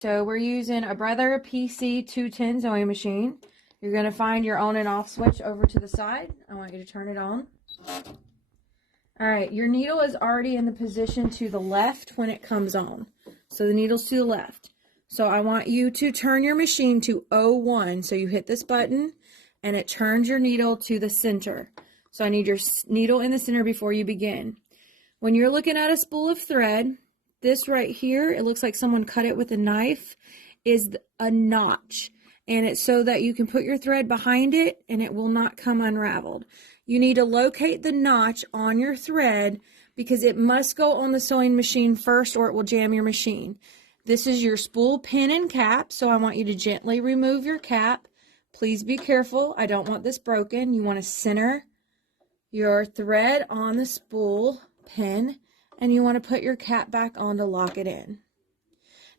So we're using a Brother PC210 sewing machine. You're going to find your on and off switch over to the side. I want you to turn it on. All right, your needle is already in the position to the left when it comes on. So the needle's to the left. So I want you to turn your machine to 01. So you hit this button and it turns your needle to the center. So I need your needle in the center before you begin. When you're looking at a spool of thread, this right here, it looks like someone cut it with a knife, is a notch. And it's so that you can put your thread behind it and it will not come unraveled. You need to locate the notch on your thread because it must go on the sewing machine first or it will jam your machine. This is your spool pin and cap, so I want you to gently remove your cap. Please be careful. I don't want this broken. You want to center your thread on the spool pin and you want to put your cap back on to lock it in.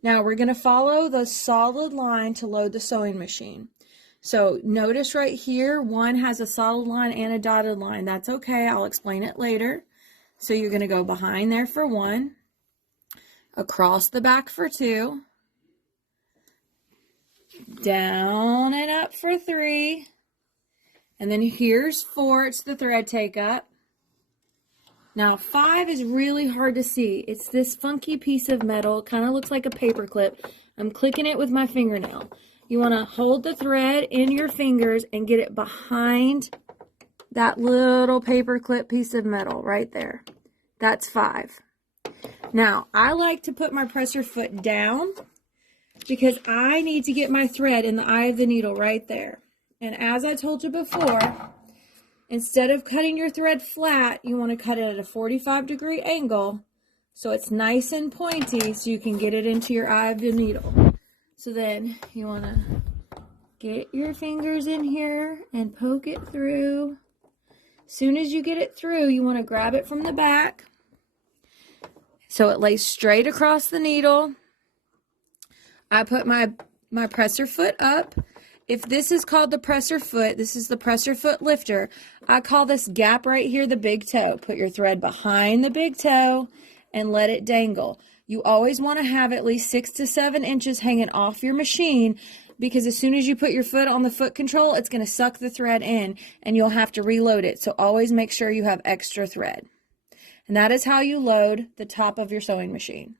Now we're going to follow the solid line to load the sewing machine. So notice right here, one has a solid line and a dotted line. That's okay, I'll explain it later. So you're going to go behind there for 1, across the back for 2, down and up for 3, and then here's 4, it's the thread take up. Now 5 is really hard to see. It's this funky piece of metal. It kind of looks like a paper clip. I'm clicking it with my fingernail. You want to hold the thread in your fingers and get it behind that little paper clip piece of metal right there. That's 5. Now I like to put my presser foot down because I need to get my thread in the eye of the needle right there. And as I told you before, instead of cutting your thread flat, you want to cut it at a 45-degree angle so it's nice and pointy so you can get it into your eye of the needle. So then you want to get your fingers in here and poke it through. As soon as you get it through, you want to grab it from the back so it lays straight across the needle. I put my presser foot up. If this is called the presser foot, this is the presser foot lifter. I call this gap right here the big toe. Put your thread behind the big toe and let it dangle. You always want to have at least 6 to 7 inches hanging off your machine because as soon as you put your foot on the foot control, it's going to suck the thread in and you'll have to reload it. So always make sure you have extra thread. And that is how you load the top of your sewing machine.